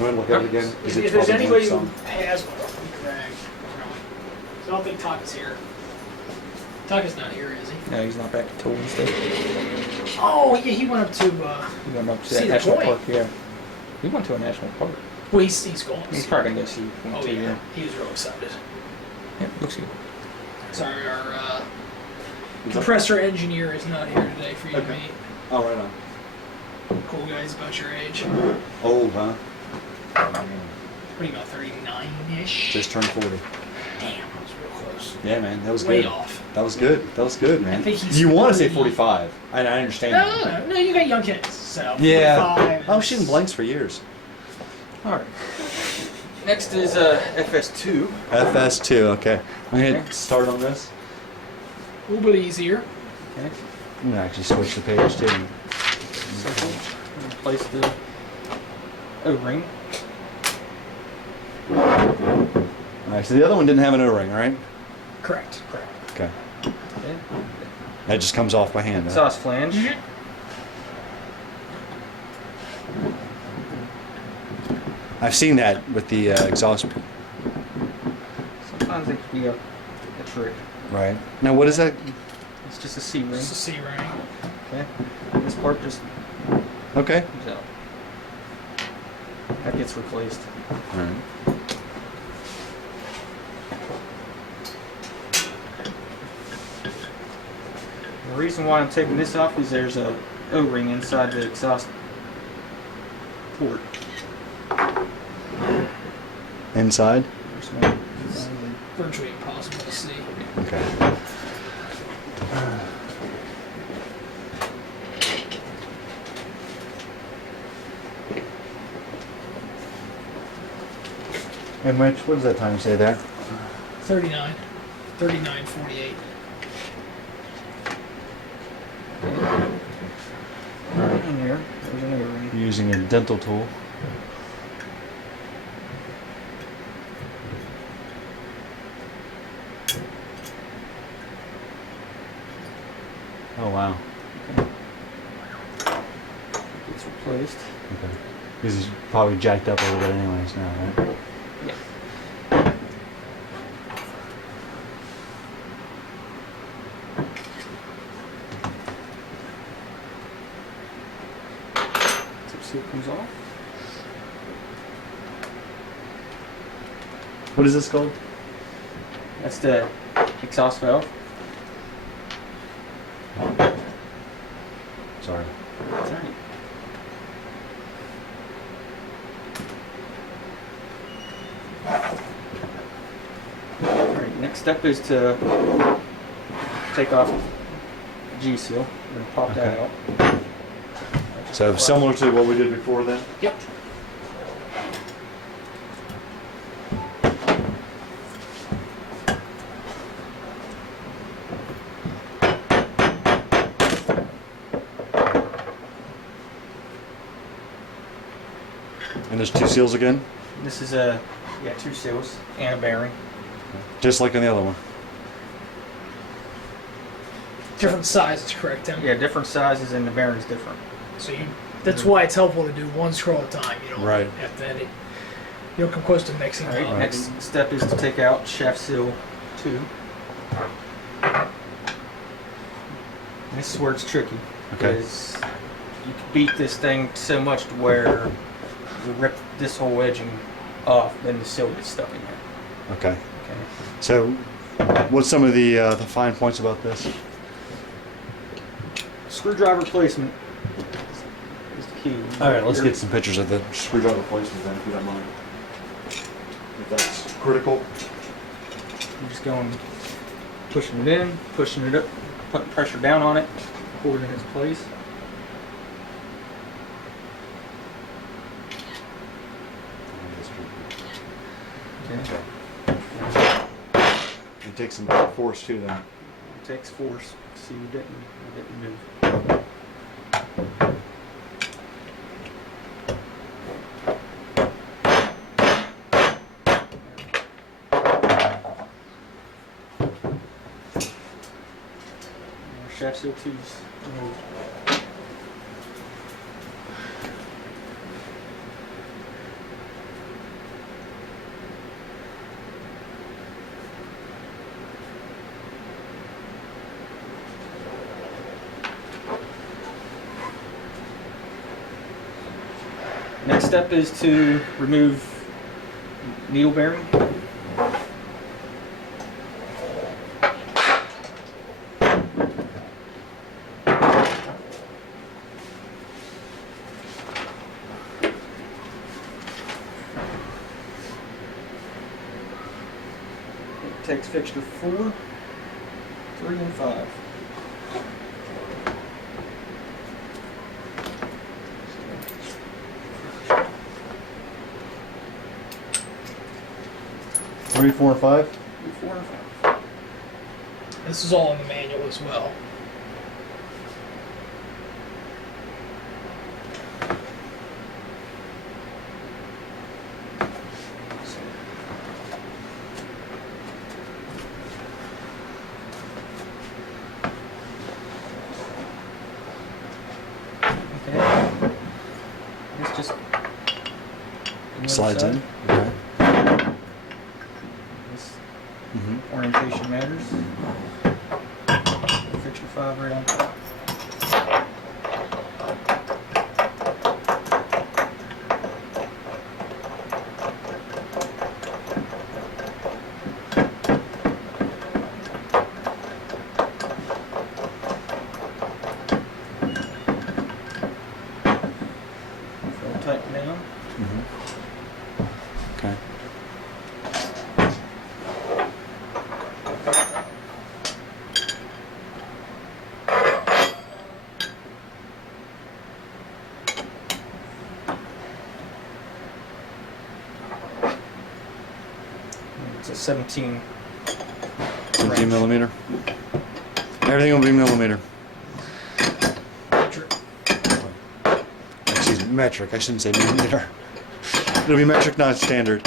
You want to look at it again? If there's anybody who has one, Greg. So I don't think Taka's here. Taka's not here, is he? No, he's not back to tool and stuff. Oh, yeah, he went up to. He went up to See that the national point. park. Yeah, he went to a national park. Well, he's going. He's probably gonna go see one Oh too. yeah, he was real excited. Yeah, looks good. Sorry, our compressor engineer is not here today for you to meet. Oh, right on. Cool guys about your age. Old, huh? What are you, about 39-ish? Just turned 40. Damn, that was real close. Yeah, man, that was Way good. off. That was good. That was good, man. I think he's You want to say 40. 45. I understand. No, you got young kids, so Yeah. 45 I was is- shooting blanks for years. All right. Next is FS2. FS2, okay. I'm going to start on this. A little bit easier. Okay. I'm going to actually switch the page too. Simple. Replace the O-ring. Alright, so the other one didn't have an O-ring, right? Correct. Okay. Okay. That just comes off by hand. Huh? Exhaust flange. I've seen that with the exhaust. Sometimes it can be a trick. Right. Now, what is that? It's just a C ring. Just a C ring. Okay. This part just Okay. comes out. That gets replaced. Alright. The reason why I'm taking this off is there's a O-ring inside the exhaust port. Inside? There's one. Virtually impossible to see. Okay. And Mitch, what does that time say there? 39. 39:48. Right in here, there's an O-ring. Using a dental tool. Oh wow. Gets replaced. Okay. This is probably jacked up a little bit anyways now, right? Yeah. Tip seal comes off. What is this called? That's the exhaust valve. Sorry. That's right. Alright, next step is to take off the G-seal and pop that Okay. out. So similar to what we did before then? Yep. And there's two seals again? This is two seals and a bearing. Just like in the other one. Different sizes, correct, Tim? Yeah, different sizes and the bearing's different. So that's why it's helpful to do one scroll at a time. You don't Right. have to edit. You don't come close to mixing Alright, them up. next step is to take out shaft seal 2. And this is where it's tricky. Okay. Because you can beat this thing so much to where you rip this whole edging off, then the seal gets stuck in there. Okay. Okay. So, what's some of the fine points about this? Screwdriver placement is the key. All right, let's get some pictures of the screwdriver placement then, if you don't mind. If that's critical. You're just going, pushing it in, pushing it up, putting pressure down on it, hold it in its place. Okay. It takes some force too, then. It takes force. See, you didn't move. Shaft seal 2's removed. Next step is to remove needle bearing. It takes fixture 4, 3, and 5. Three, 4, and 5? 3, 4, and 5. This is all in the manual as well. Okay. It's just Slides in. Okay. This Mm-hmm. orientation matters. Fixture 5 right on top. They'll tighten down. Mm-hmm. Okay. It's a 17. 17 millimeter. Everything will be millimeter. Excuse me, metric. I shouldn't say millimeter. It'll be metric, not standard.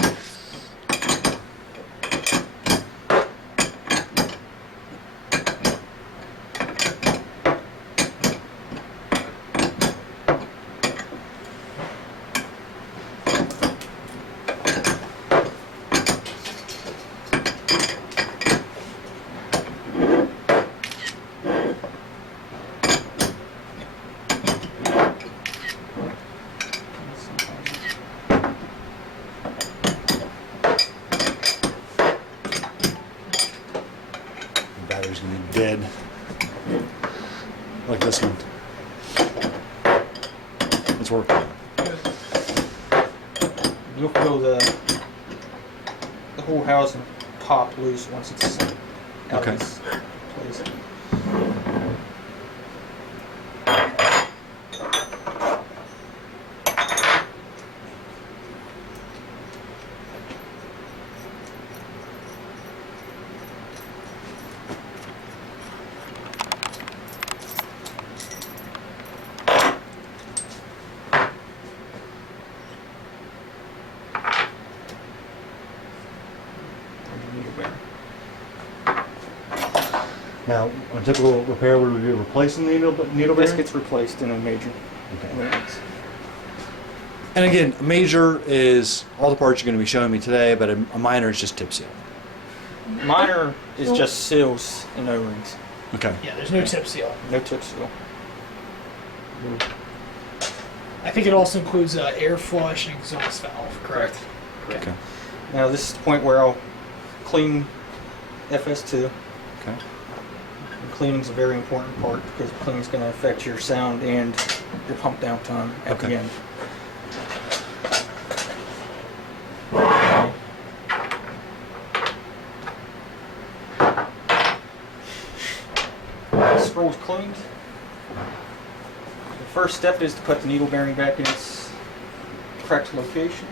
The battery's gonna be dead. Like this one. It's working. You'll feel the whole housing pop loose once it's out Okay. of its place. Needle bearing. Now, on typical repair, would we be replacing the needle This bearing? gets replaced in a major. Okay. And again, a major is all the parts you're going to be showing me today, but a minor is just tip seal. Minor is just seals and O-rings. Okay. Yeah, there's no tip seal. No tip seal. I think it also includes air flush and exhaust valve, correct? Okay. Now this is the point where I'll clean FS2. Okay. And cleaning's a very important part because cleaning's going to affect your sound and your pump down time at the Okay. end. Scroll's cleaned. The first step is to put the needle bearing back in its correct location.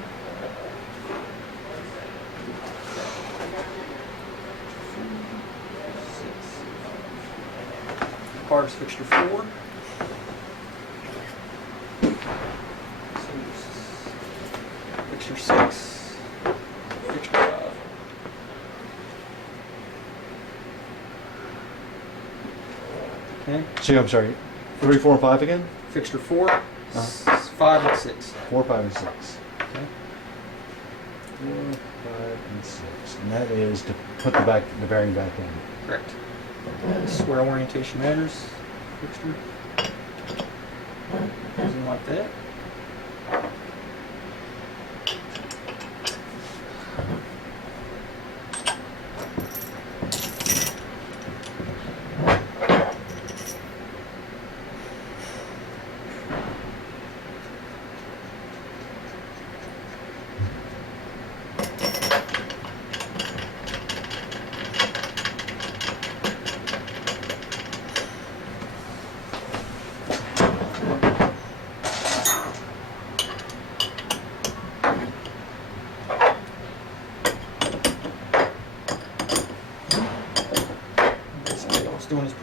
Bars fixture 4. Fixture 6. Fixture 5. Okay. So I'm sorry, 3, 4, and 5 again? Fixture 4, 5, and 6. 4, 5, and 6. Okay. 4, 5, and 6. And that is to put the bearing back in. Correct. This is where orientation matters. Fixture. Goes in like that.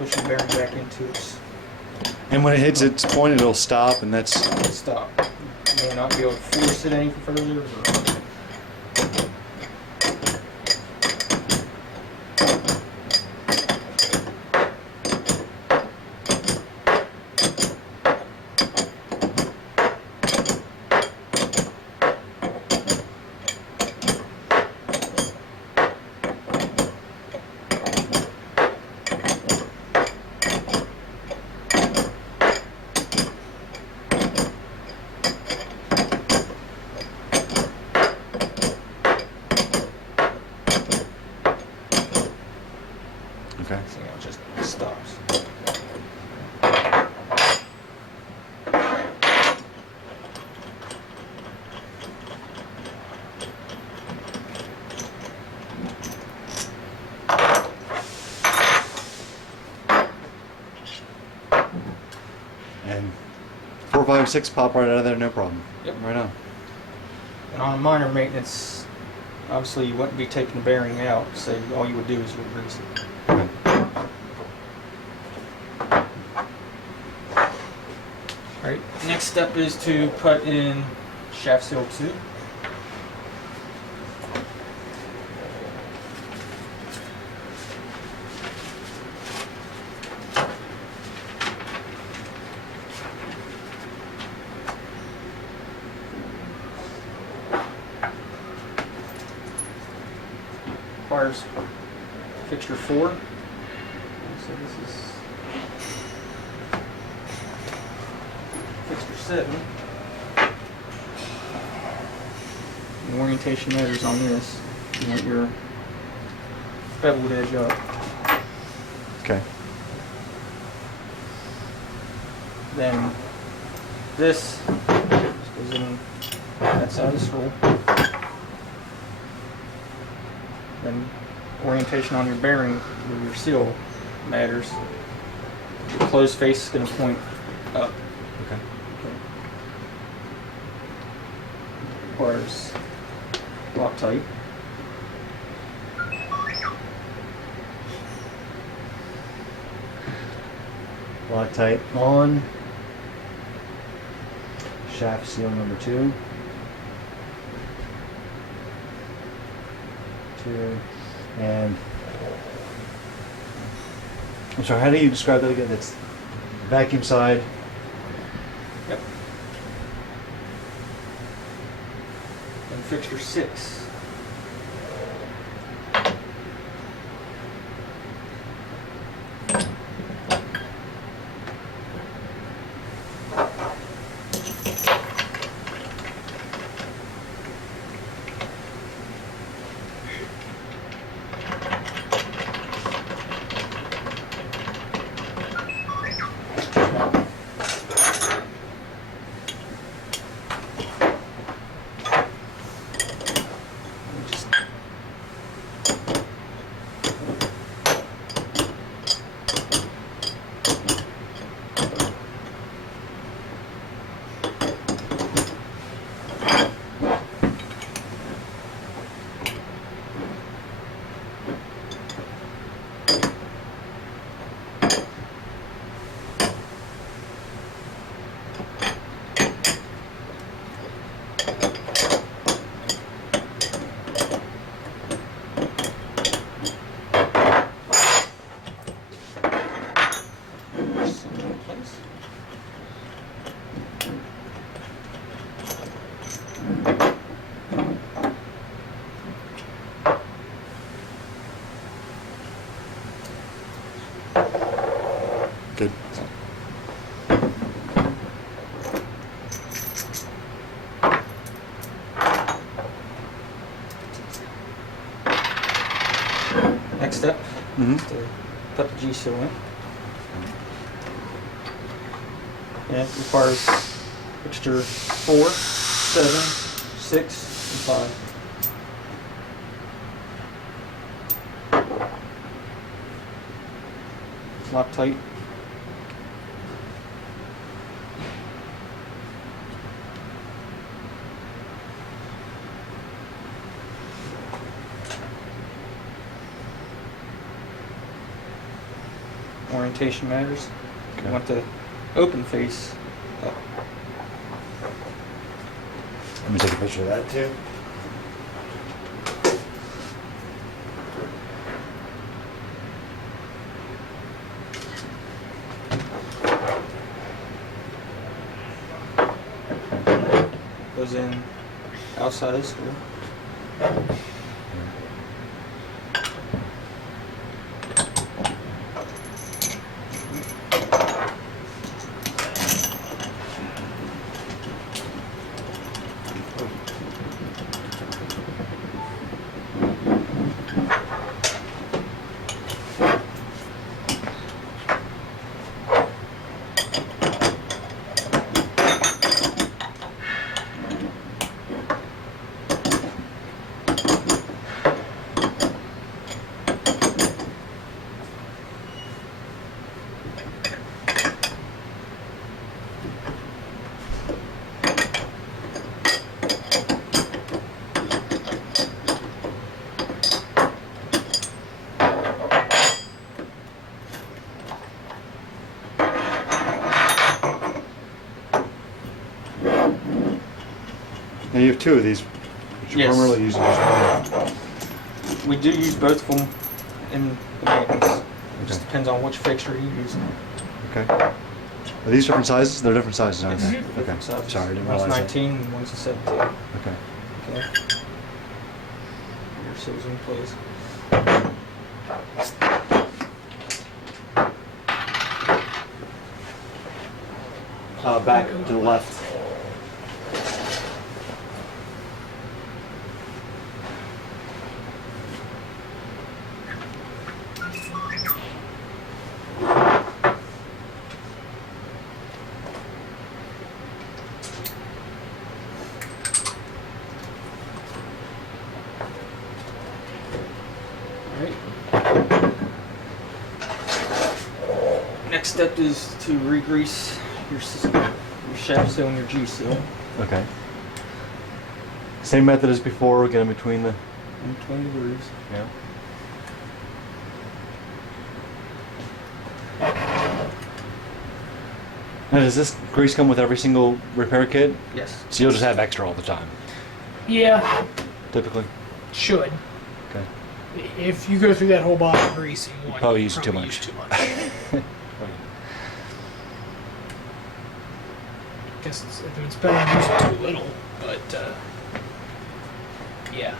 push the bearing back into its And when it hits its point, it'll stop, and that's stop. You may not be able to force it any further. okay. So it just stops. And 4, 5, 6 pop right out of there, no problem. Yep. Right on. And on minor maintenance, obviously you wouldn't be taking the bearing out, so all you would do is re-grease it. Okay. Alright, next step is to put in shaft seal 2. Requires fixture 4. So this is fixture 7. The orientation measures on this. You want your beveled edge up. Okay. Then this goes in that side of the scroll. Then orientation on your bearing where your seal matters. Your closed face is going to point up. Okay. Requires Loctite. Loctite on shaft seal number 2. 2 and I'm sorry, how do you describe that again? That's vacuum side. Yep. And fixture 6. Good. Next step Mm-hmm. is to put the G seal in. And it requires fixture 4, 7, 6, and 5. Loctite. orientation matters. Okay. You want the open face up. Let me take a picture of that too. Goes in outside of the school. Now you have two of these, which you're Yes. primarily using just one. We do use both of them in the maintenance. It just Okay. depends on which fixture you use. Okay. Are these different sizes? They're different sizes, aren't Yes, they? different Okay. sizes. Sorry, I didn't One's realize 19 and one's a 17. that. Okay. Okay. Your seals in place. Back to the left. Alright. Next step is to re-grease your shaft seal and your G seal Okay. Same method as before. Get in between the. in between the grooves. Yeah. Now, does this grease come with every single repair kit? Yes. So you'll just have extra all the time, Yeah, typically. should. Okay. If you go through that whole bottle of grease in one, Probably you use too probably much. use too much. Guess it's better than using too little, but yeah.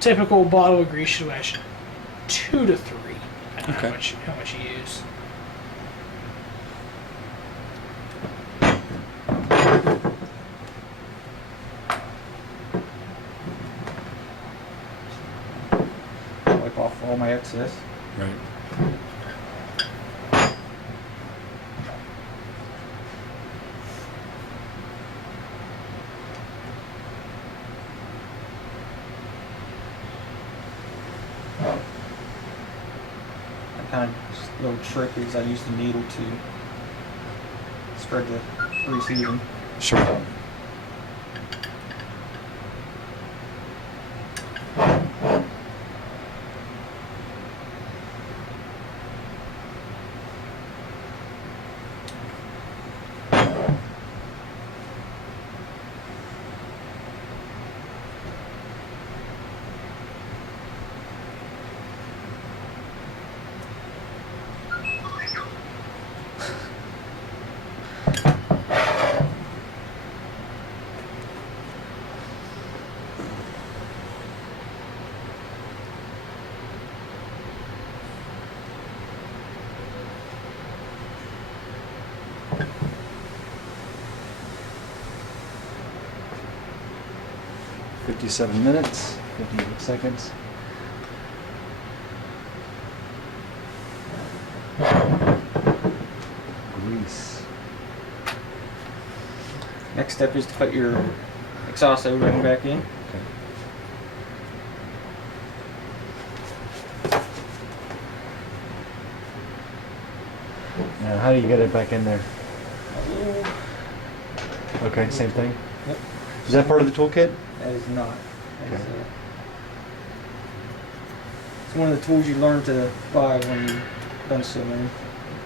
Typical bottle of grease should last you 2 to 3, depending on Okay. how much you use. Wipe off all my excess. Right. Kind of just a little trick is I use the needle to spread the grease even. Sure. .57 minutes, 58 seconds. Grease. Next step is to put your exhaust O-ring back in. Okay. Now, how do you get it back in there? Okay, same thing. Yep. Is that part of the toolkit? That is not. That is, Okay. it's one of the tools you learn to buy when you've done swimming.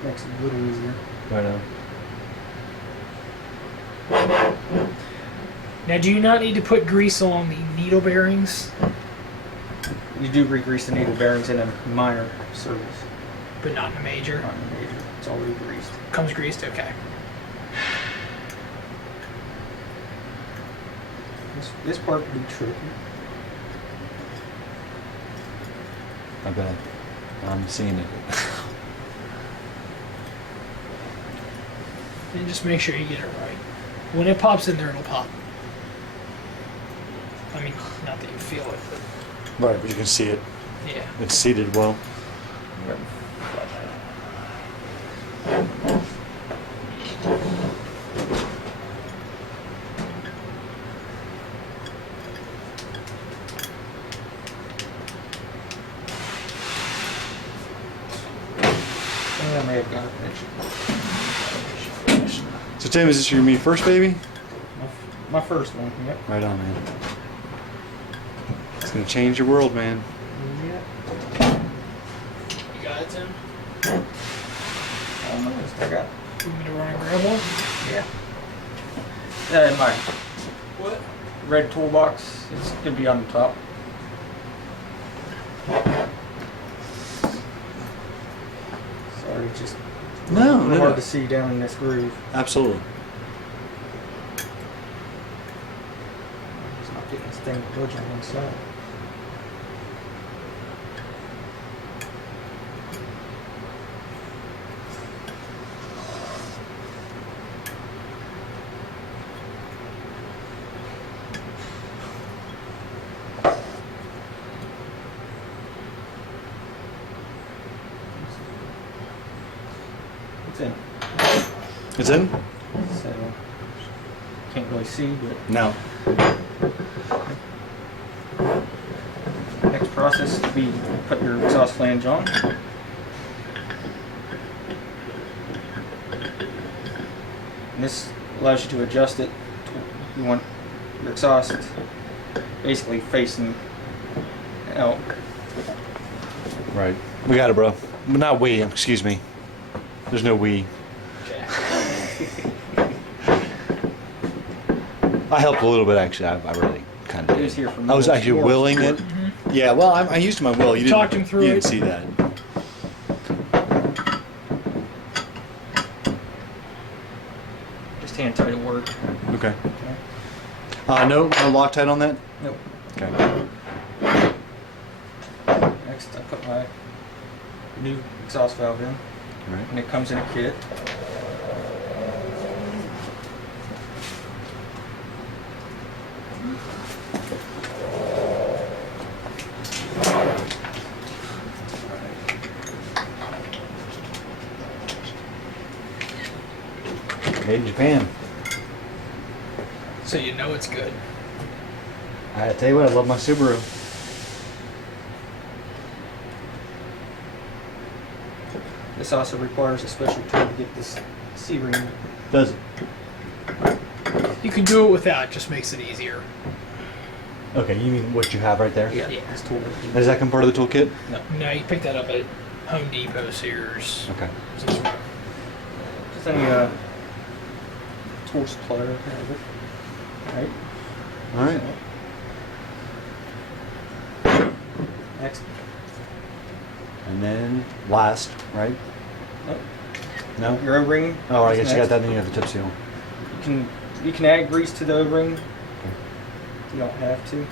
Makes it a little easier. Right on. Now, do you not need to put grease on the needle bearings, You do re-grease the needle bearings in a minor service, but not in a major? not in a major. It's already greased. Comes greased, okay. This part can be tricky. I bet. I'm seeing it. And just make sure you get it right. When it pops in there, it'll pop. I mean, not that you feel it, but Right, but you can see it. yeah. It's seated well. I may have got it. So Tim, is this your me first baby? My first one. Yep. Right on, man. It's gonna change your world, man. Yep. You got it, Tim? Almost. I got. You want me to run and grab one? Yeah. My What? red toolbox is gonna be on the top. Sorry, it's just No, no, hard no. to see down in this groove. Absolutely. Just not getting this thing to budge on one side. It's in. It's in? So can't really see, but No. next process will be put your exhaust flange on. And this allows you to adjust it. You want your exhaust basically facing out. Right. We got it, bro. Not we, excuse me. There's no we. Okay. I helped a little bit, actually. I really kind of He was did. here for I was more- actually more willing it. support. Yeah, well, I used my will. You didn't, Talked him through you it. didn't see that. Just hand tight at work. Okay. Okay. No Loctite on that? Nope. Okay. Next, I put my new exhaust valve in, All right. and it comes in a kit. Made in Japan. So you know it's good. I tell you what, I love my Subaru. This also requires a special tool to get this C-ring. Does it? You can do it without, just makes it easier. Okay, you mean what you have right there? Yeah. This tool. Does that come part of the toolkit? No, you pick that up at Home Depot, Sears. Okay. Some sort of- Just any tool supplier have it. Right. All right. Next. And then last, right? Nope. No? Your O-ring. Oh, I is guess you got next. that, then you have the tip seal. You can add grease to the O-ring. You don't have to.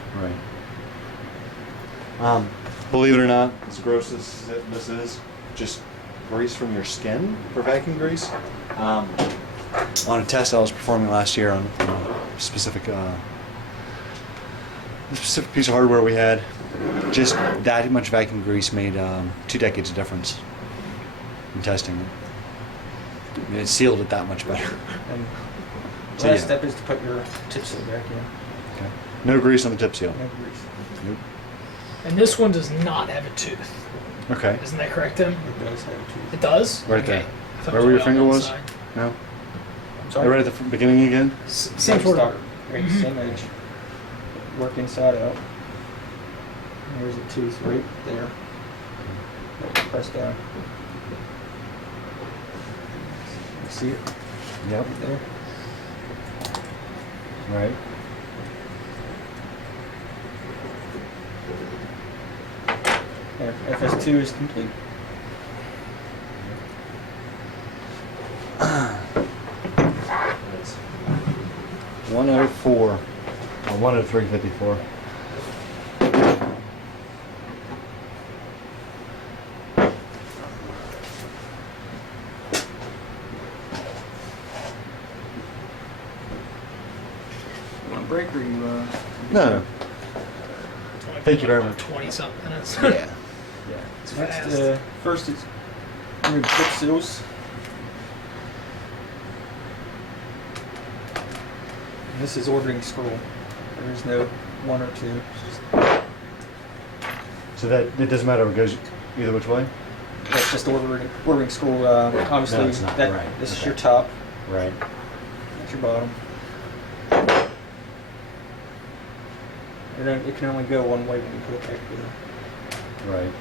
Right. Believe it or not, as gross as this is, just grease from your skin for vacuum grease. On a test I was performing last year on a specific piece of hardware we had, just that much vacuum grease made 2 decades of difference in testing it. I mean, it sealed it that much better. And So, last yeah. step is to put your tip seal back in. Okay. No grease on the tip seal. No grease. Nope. And this one does not have a tooth. Okay. Isn't that correct, Tim? It does have a tooth. It does? Right Okay. there. I thought Where it where your on finger the was? inside. No? I'm Right at the beginning again? Same sort of. Right, Mhm. same edge. Work inside out. And there's a tooth right there. Press down. see it Yep. right there. Right. There, FS2 is complete. That's 104. Or 103.54. You want a break or you? No. Thank you very much. 20 something minutes. yeah. Yeah. It's Next, fast. first it's we're gonna chip seals. And this is ordering scroll. There is no one or two. It's just, So that it doesn't matter. It goes either which way. that's just ordering scroll. Obviously, No, it's not. that Right. this is Okay. your top. Right. That's your bottom. It can only go one way when you put it back together. Right.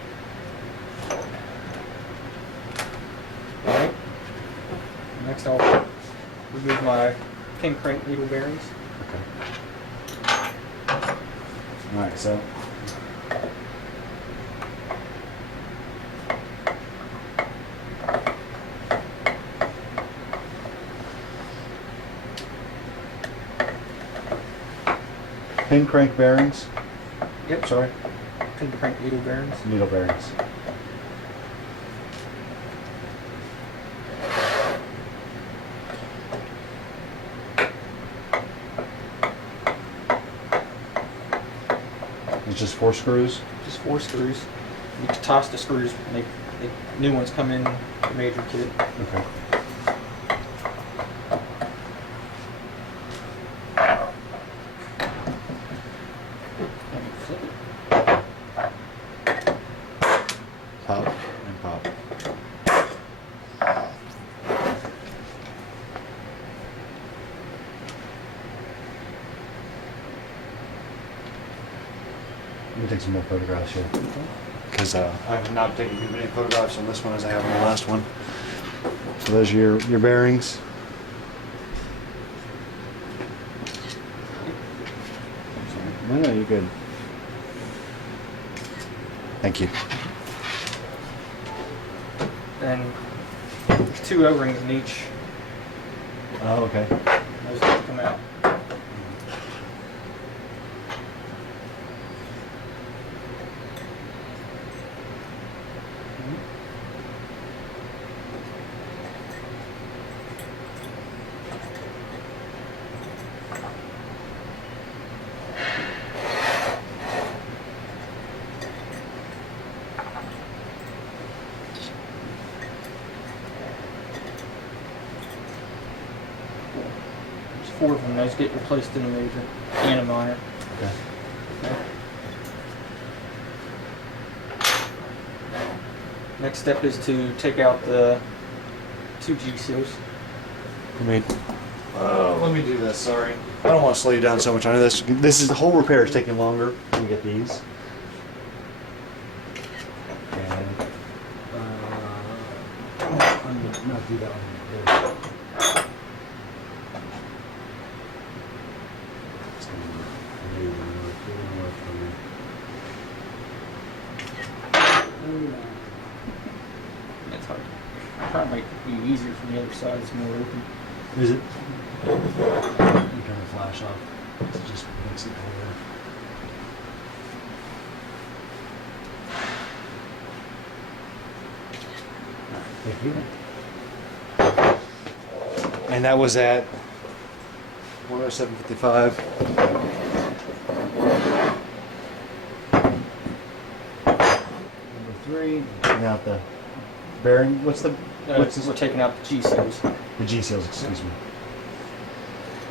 Alright. Next I'll remove my pin crank needle bearings. Okay. All right. So. Pin crank bearings. Yep. Sorry. Pin crank needle bearings. Needle bearings. It's just 4 screws. Just 4 screws. You can toss the screws when new ones come in the major kit. Okay. And you flip it. Pop and pop. Let me take some more photographs here. Because I have not taken as many photographs on this one as I have on the last one. So those are your bearings. No, you're good. Thank you. And there's 2 O-rings in each. Oh, okay. Those have to come out. There's 4 of them. Those get replaced in a major and a minor. Okay. Next step is to take out the 2 G seals. Let me do this. Sorry, I don't want to slow you down so much. I know this. This is the whole repair is taking longer. Let me get these. And I'm gonna not do that one. It's gonna work for me. That's hard. Probably might be easier from the other side. It's more open. Is it? You turn the flash off. It just makes it colder. Thank you. And that was at 107.55. Number 3. Now the bearing. What's the what's We're this? taking out the G seals. The G seals. Excuse me.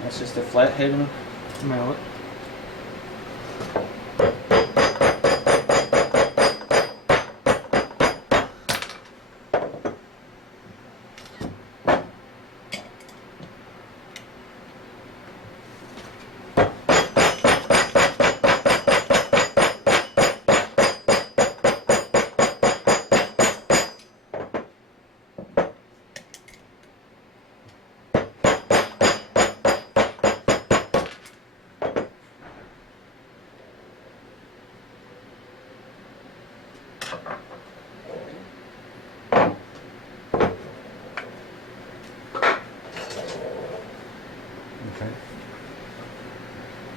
That's just a flat head and a mallet.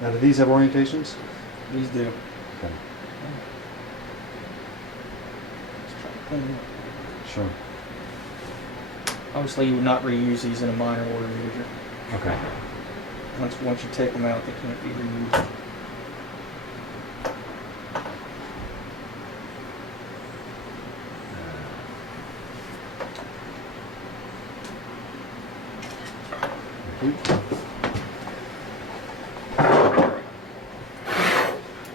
Now, do these have orientations? These do. Okay. Just try to clean them up. Sure. Obviously, you would not reuse these in a minor water meter. Okay. Once you take them out, they can't be reused.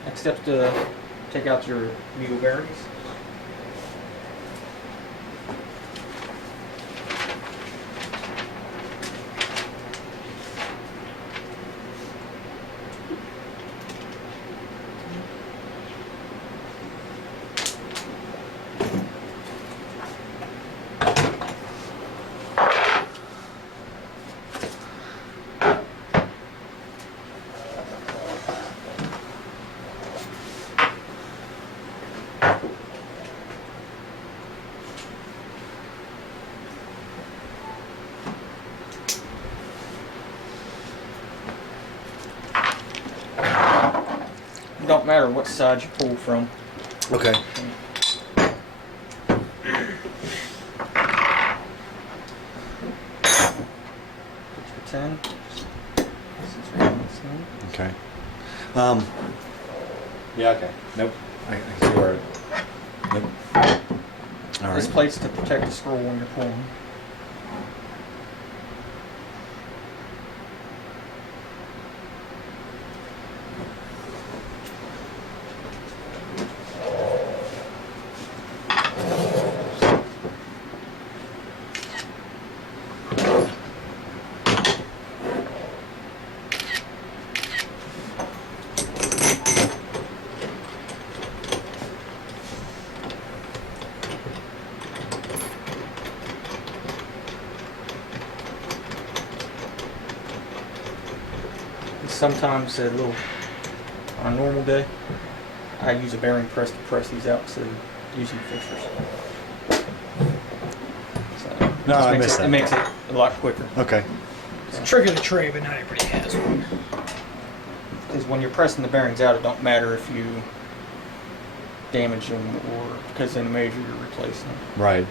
Next step's to take out your needle bearings. It don't matter what side you pull from. Okay. Put your 10. Since we're on this one. Okay. Yeah. Okay. Nope. I can see where. Nope. All This right. plate's to protect the scroll when you're pulling. Sometimes on a normal day, I use a bearing press to press these out instead of using fixtures. So No, I it missed that. It makes it a lot quicker. Okay. It's a trick of the trade, but not everybody has one. Because when you're pressing the bearings out, it don't matter if you damage them or because in a major you're replacing them. Right.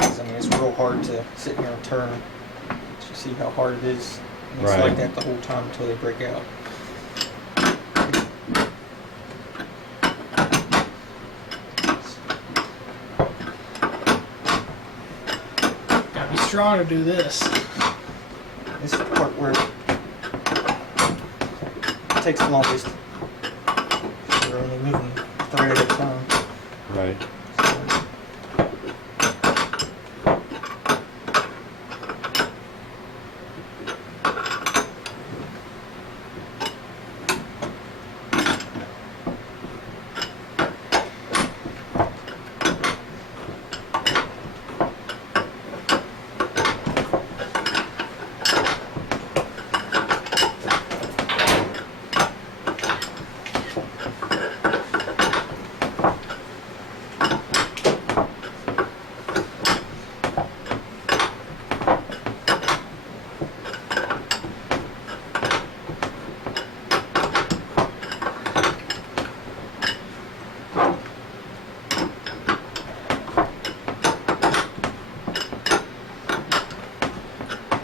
I mean, it's real hard to sit here and turn. You see how hard it is. And it's Right. like that the whole time until they break out. Gotta be strong to do this. This is the part where it takes the longest. We're only moving a thread at a time. Right.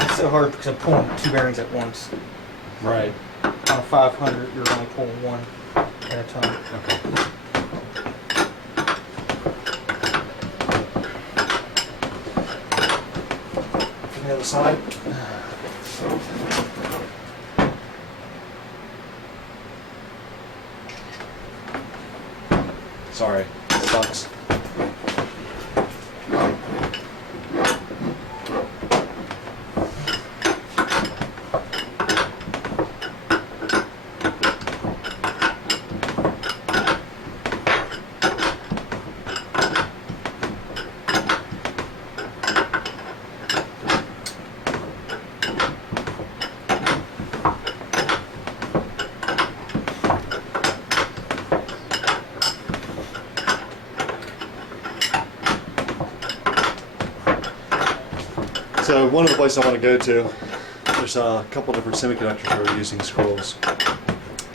It's so hard because I'm pulling two bearings at once. Right. On a 500, you're only pulling one at a time. Okay. From the other side. Sorry. Sucks. So one of the places I want to go to, there's a couple different semiconductors that are using scrolls.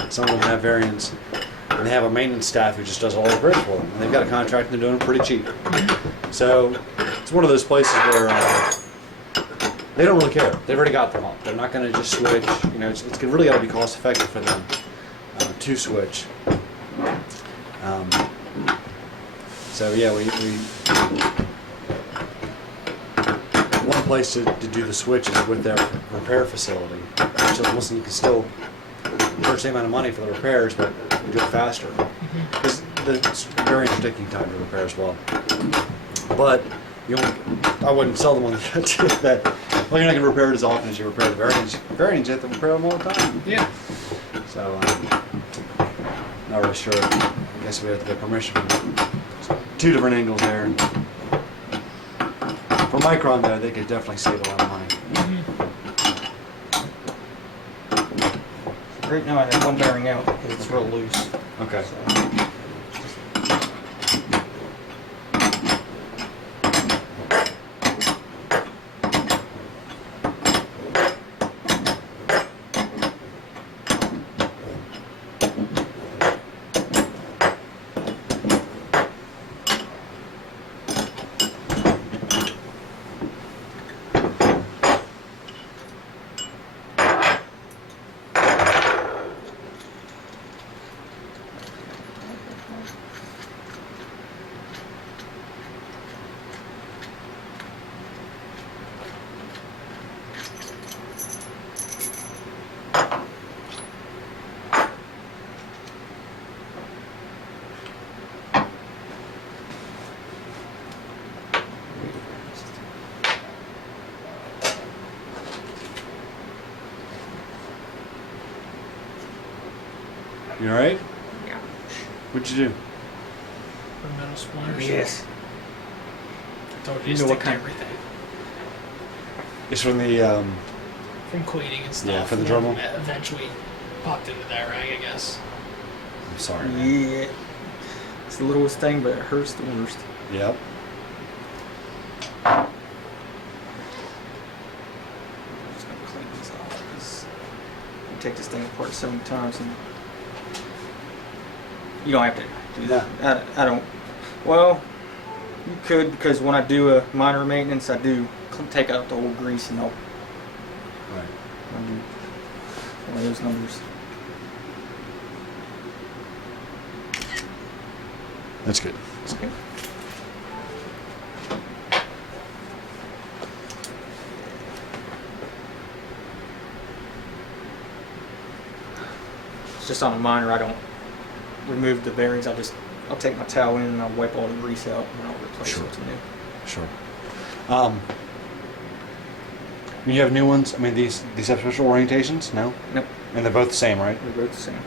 Some of them have variants, and they have a maintenance staff who just does all the repairs for them. And they've got a contract and they're doing it pretty cheap. So it's one of those places where they don't really care. They've already got them all. They're not going to just switch. You know, it's really got to be cost effective for them to switch. So yeah, we one place to do the switch is with their repair facility. So listen, you can still charge the same amount of money for the repairs, but you do it faster. Because the variants are taking time to repair as well. But you only, I wouldn't sell them on the idea that, well, you're not going to repair it as often as you repair the variants. Variants, you have to repair them all the time. Yeah. So, not really sure. I guess we have to get permission from two different angles there. For Micron, though, they could definitely save a lot of money. Right now I have one bearing out because it's real loose. Okay. So. You alright? Yeah. What'd you do? Put metal splinters. Yes. I told you You to know stick what to kind- everything. It's from the, From cleaning and stuff. Yeah, for the and then Dremel. Eventually popped into that rag, I guess. I'm sorry, man. Yeah. It's the littlest thing, but it hurts the worst. Yep. I'm just gonna clean these off because you take this thing apart so many times and you don't have to do that. I don't. Well, you could because when I do a minor maintenance, I do take out the old grease and I'll Right. do one of those numbers. That's good. That's good. It's just on a minor. I don't remove the bearings. I'll take my towel in and I'll wipe all the grease out and I'll replace Sure. what's new. Sure. When you have new ones, I mean, these have special orientations? No? Nope, And they're both the same, right? they're both the same.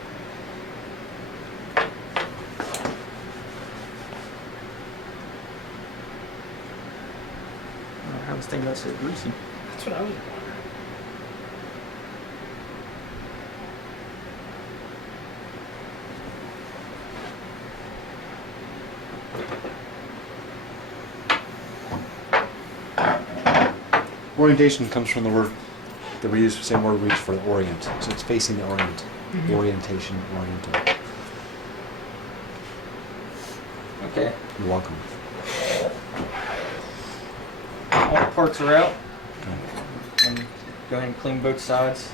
I don't know how this thing got so greasy. That's what I was wondering. Orientation comes from the word that we use, same word we use for the orient. So it's facing the orient. Mhm. Orientation, oriental. Okay, You're welcome. all the parts are out. Okay. And go ahead and clean both sides.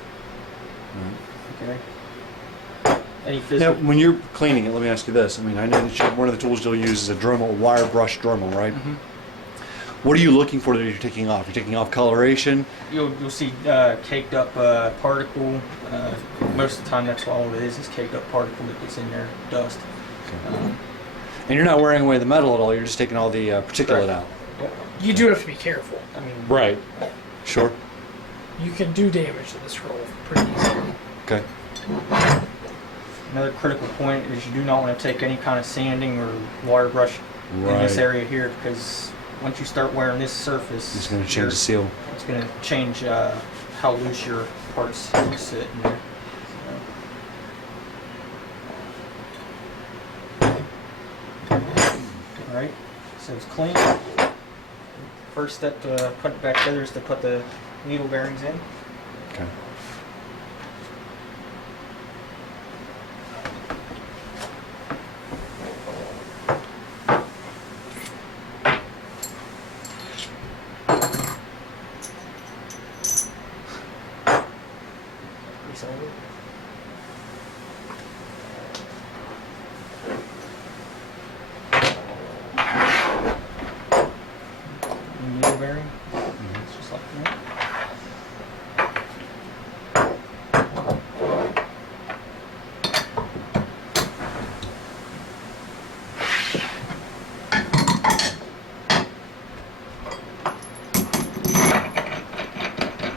All right. Okay. Any Now, physical? when you're cleaning it, let me ask you this. I mean, I know that one of the tools you'll use is a Dremel, wire brush Dremel, right? Mhm. What are you looking for that you're taking off? You're taking off coloration? You'll see caked up particle. Most of the time, that's all it is caked up particle that gets in there, dust. And you're not wearing away the metal at all, you're just taking all the particulate Correct. out. Yep. You do have to be careful. I mean, Right. Sure. you can do damage to the scroll pretty easily. Okay. Another critical point is you do not want to take any kind of sanding or wire brush in this Right. area here because once you start wearing this surface, It's going to change the seal. It's going to change how loose your parts sit in there. Alright, so it's clean. First step to put it back together is to put the needle bearings in. Okay. Needle bearing. It's just like that.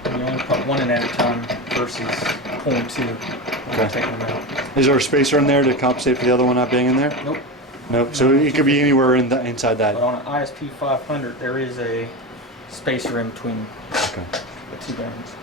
You only put one in at a time versus pulling two when you're taking them out. Is there a spacer in there to compensate for the other one not being in there? Nope. Nope. So it could be anywhere in the inside But that. on an ISP 500, there is a spacer in between Okay. the two bearings.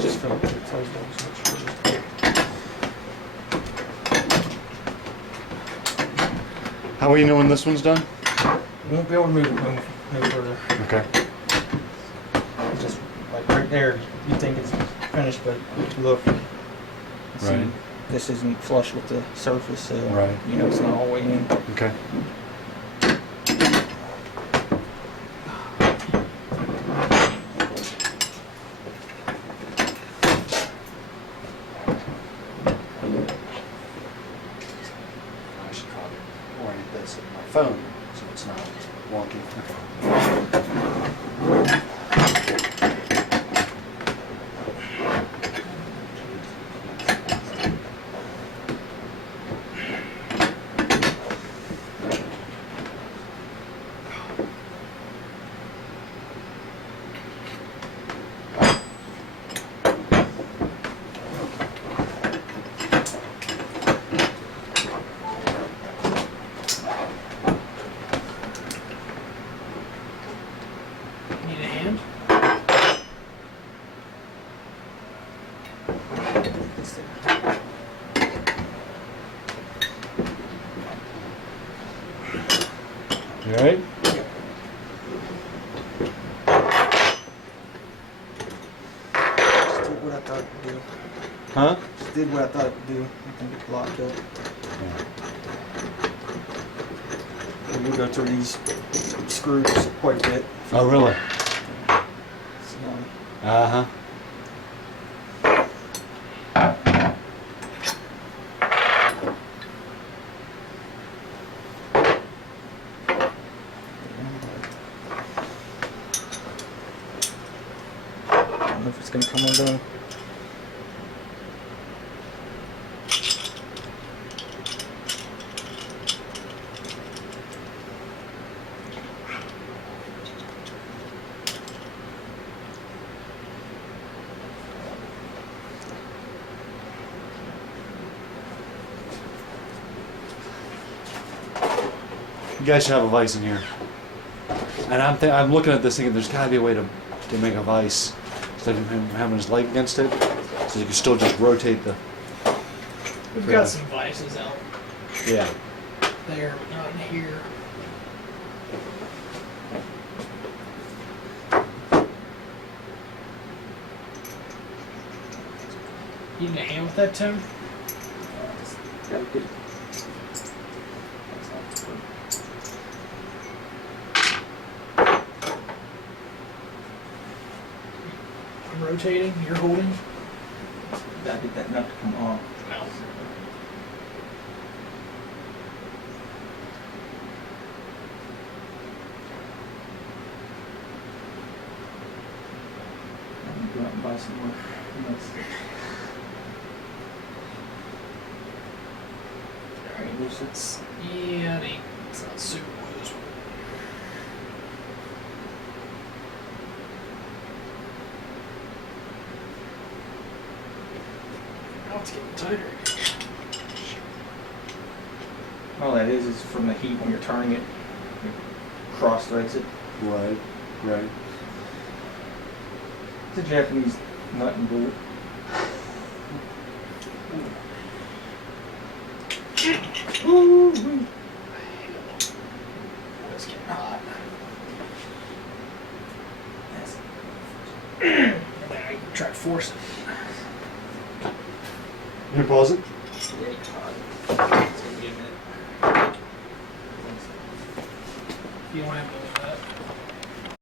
Just feel like it tells those. How will you know when this one's done? You won't be able to move it no further. Okay. It's just like right there, you think it's finished, but if you look, see, Right. this isn't flush with the surface, so Right. you know it's not all the way in. Okay. I should probably orient this with my phone so it's not wonky. Need a hand? You alright? Just did what I thought it would do. Huh? Just did what I thought it would do. I think it locked up. We go through these screws quite a bit. Oh, really? So, Uh-huh. I don't know if it's gonna come undone. guys should have a vise in here. And I'm looking at this thinking there's got to be a way to make a vise instead of him having his leg against it, so you can still just rotate the. We've got some vices out Yeah. there, but not in here. You need a hand with that, Tim? Gotta get it. I'm rotating, you're holding? Gotta get that nut to come off. No. I'm gonna go out and buy some more nuts. Alright, loose it. Yeah, it's not super loose. Now it's getting tighter. All that is from the heat when you're turning it. It cross threads it. Right. Right. It's a Japanese nut and bolt. Ooh. It's getting hot. Yes. And then I can try to force it. You can pause it. Yeah, it's gonna be a minute. You don't have to